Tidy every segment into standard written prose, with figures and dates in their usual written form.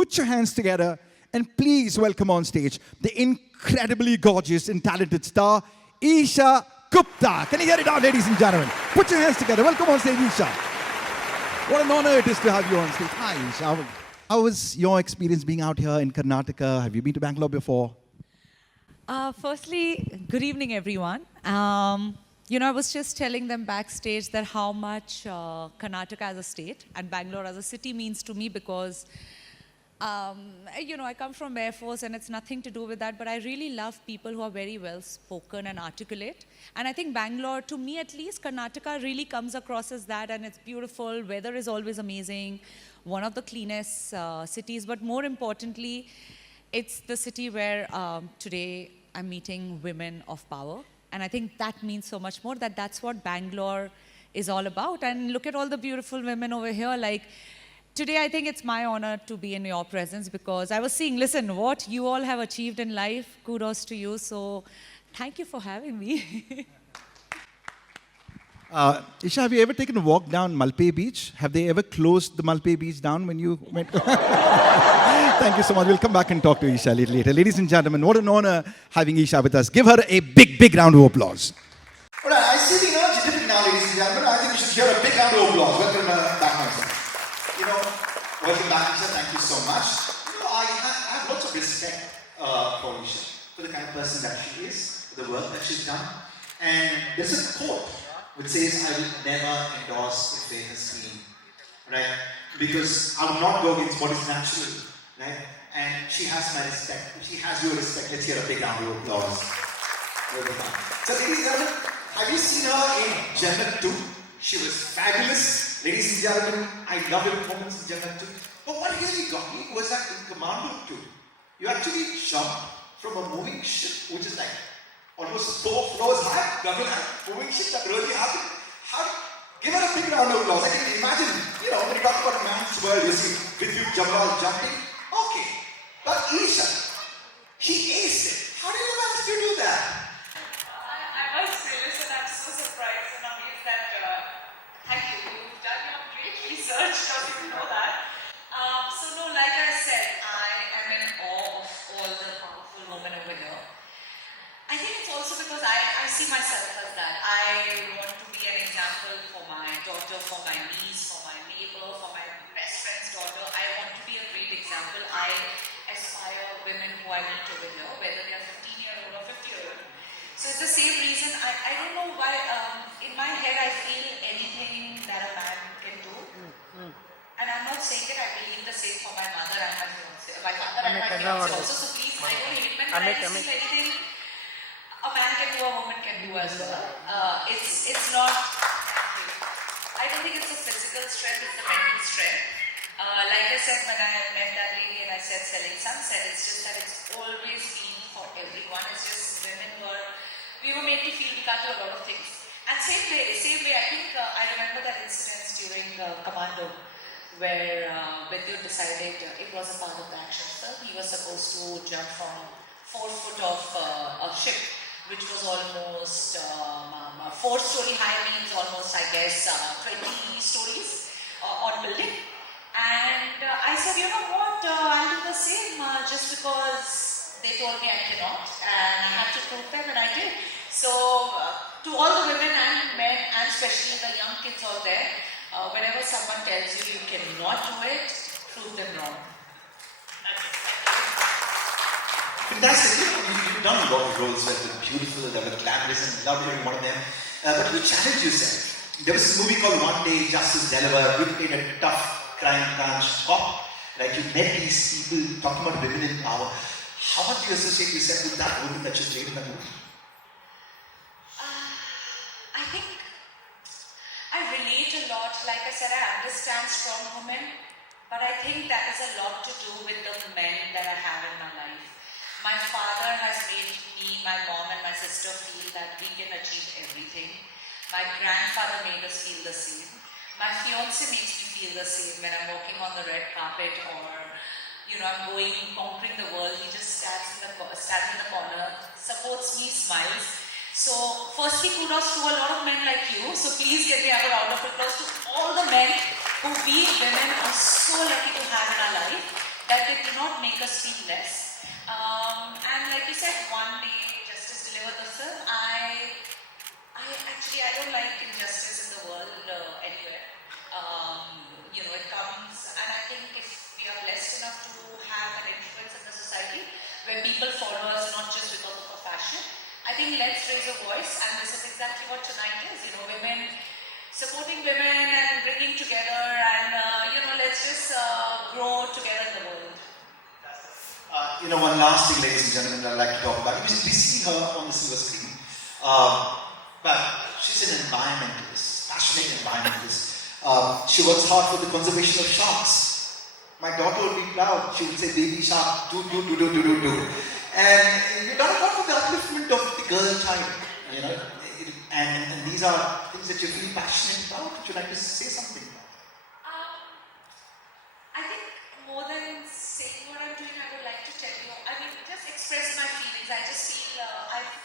Put your hands together and please welcome on stage the incredibly gorgeous and talented star, Esha Gupta. Can you hear it out, ladies and gentlemen? Put your hands together. Welcome on stage, Esha. What an honor it is to have you on stage. Hi, Esha. How was your experience being out here in Karnataka? Have you been to Bangalore before? Firstly, good evening, everyone. I was just telling them backstage that how much Karnataka as a state and Bangalore as a city means to me because, I come from Air Force and it's nothing to do with that, but I really love people who are very well spoken and articulate. And I think Bangalore, to me at least, Karnataka really comes across as that, and it's beautiful. Weather is always amazing. One of the cleanest cities, but more importantly, it's the city where today I'm meeting women of power. And I think that means so much more, that's what Bangalore is all about. And look at all the beautiful women over here. Like, today I think it's my honor to be in your presence because I was seeing, listen, what you all have achieved in life, kudos to you. So thank you for having me. Esha, have you ever taken a walk down Malpe Beach? Have they ever closed the Malpe Beach down when you went? Thank you so much. We'll come back and talk to Esha a little later. Ladies and gentlemen, what an honor having Esha with us. Give her a big, big round of applause. All right, I see the energy different now, ladies and gentlemen. I think we should hear a big round of applause. Welcome back, my son. Welcome back, Esha. Thank you so much. I have lots of respect for Esha, for the kind of person that she is, for the work that she's done. And there's a quote which says, I will never endorse a famous queen, right? Because I will not go against what is natural, right? And she has my respect. She has your respect. Let's hear a big round of applause. So, ladies and gentlemen, have you seen her in Jannat 2? She was fabulous. Ladies and gentlemen, I love her performance in Jannat 2. But what really got me was that in Commando 2, you actually jumped from a moving ship, which is like almost 4 floors high, double high, moving ship that really happened. Give her a big round of applause. I can imagine, when you talk about a man's world, you see Vidyu Jamal jumping. Okay. But Esha, he aced it. How did you manage to do that? I must say, listen, I'm so surprised and amazed that, thank you, you've done your great research, don't you know that? Like I said, I am in awe of all the powerful women over here. I think it's also because I see myself as that. I want to be an example for my daughter, for my niece, for my neighbor, for my best friend's daughter. I want to be a great example. I aspire women who I meet over here, whether they are 15-year-old or 50-year-old. So it's the same reason. I don't know why, in my head I feel anything that a man can do. And I'm not saying that I believe the same for my mother and my fiance, my father and my fiance also. So please, I don't hate men, but I just feel anything a man can do, a woman can do as well. It's not, I don't think it's a physical strength, it's the mental strength. Like I said when I met that lady and I said selling sunset, it's just that it's always been for everyone. It's just women we were made to feel we can't do a lot of things. And same way, I think I remember that incident during Commando where Vidyu decided it was a part of the action film. He was supposed to jump from 4 foot of a ship, which was almost 4-story high, means almost, I guess, 20 stories on building. And I said, you know what, I'll do the same just because they told me I cannot, and I had to prove them, and I did. So, to all the women and men, and especially the young kids out there, whenever someone tells you you cannot do it, prove them wrong. Fantastic. You've done a lot of roles that were beautiful, that were glamorous, and loved every one of them. But you challenged yourself. There was this movie called One Day Justice Delivered. You played a tough crime branch cop. Right? You met these people talking about women in power. How much do you associate yourself with that woman that you played in that movie? I think I relate a lot. Like I said, I understand strong women, but I think that is a lot to do with the men that I have in my life. My father has made me, my mom and my sister feel that we can achieve everything. My grandfather made us feel the same. My fiance makes me feel the same when I'm walking on the red carpet or, I'm conquering the world. He just stands in the corner, supports me, smiles. So, firstly, kudos to a lot of men like you. So, please get me a round of applause to all the men who we women are so lucky to have in our life, that they not make us feel less. And like you said, one day justice delivered the film. I don't like injustice in the world anywhere. It comes, and I think if we are blessed enough to have an influence in the society where people follow us not just because of a fashion, I think let's raise a voice, and this is exactly what tonight is. Women supporting women and bringing together, and let's just grow together in the world. One last thing, ladies and gentlemen, I'd like to talk about. We see her on the silver screen, but she's an environmentalist, passionate environmentalist. She works hard for the conservation of sharks. My daughter would be proud. She would say, "Baby shark, do." And you've done a lot for the upliftment of the girl child. And these are things that you feel passionate about. Would you like to say something? I think more than saying what I'm doing, I would like to tell you, just express my feelings. I just feel,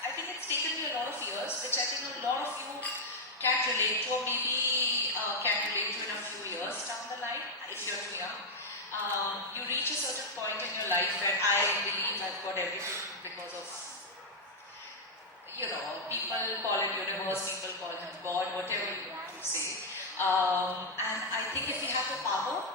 I think it's taken me a lot of years, which I think a lot of you can relate to, or maybe can relate to in a few years down the line, if you're too young. You reach a certain point in your life where I believe I've got everything because of, people call it universe, people call him God, whatever you want to say. And I think if we have the power,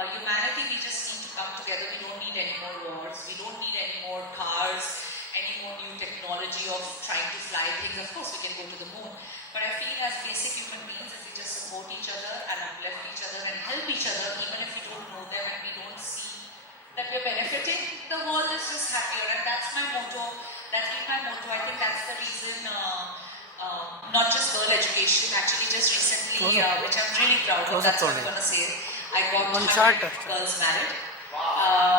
humanity, we just need to come together. We don't need any more wars. We don't need any more cars, any more new technology of trying to fly things. Of course, we can go to the moon. But I feel as basic human beings, if we just support each other and uplift each other and help each other, even if we don't know them and we don't see that we're benefiting, the world is just happier. And that's my motto. That's been my motto. I think that's the reason, not just girl education, actually just recently, which I'm really proud of, that's what I'm going to say. I got 100 girls married. Wow.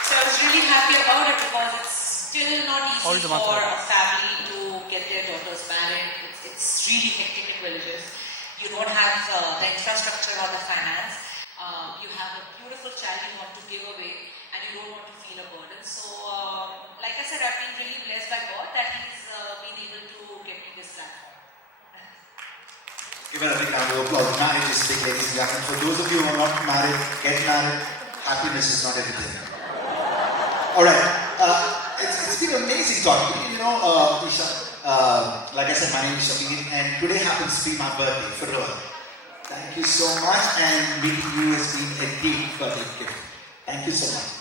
So I was really happy about it because it's still not easy for a family to get their daughters married. It's really hectic in villages. You don't have the infrastructure or the finance. You have a beautiful child you want to give away and you don't want to feel a burden. So, like I said, I've been really blessed by God that He's been able to get me this platform. Give it a big round of applause. Marriage is big, ladies and gentlemen. For those of you who are not married, get married. Happiness is not everything. Alright, it's been amazing talking to you. Esha, like I said, my name is Shabbeer, and today happens to be my birthday, for real. Thank you so much, and meeting you has been a deep birthday gift. Thank you so much.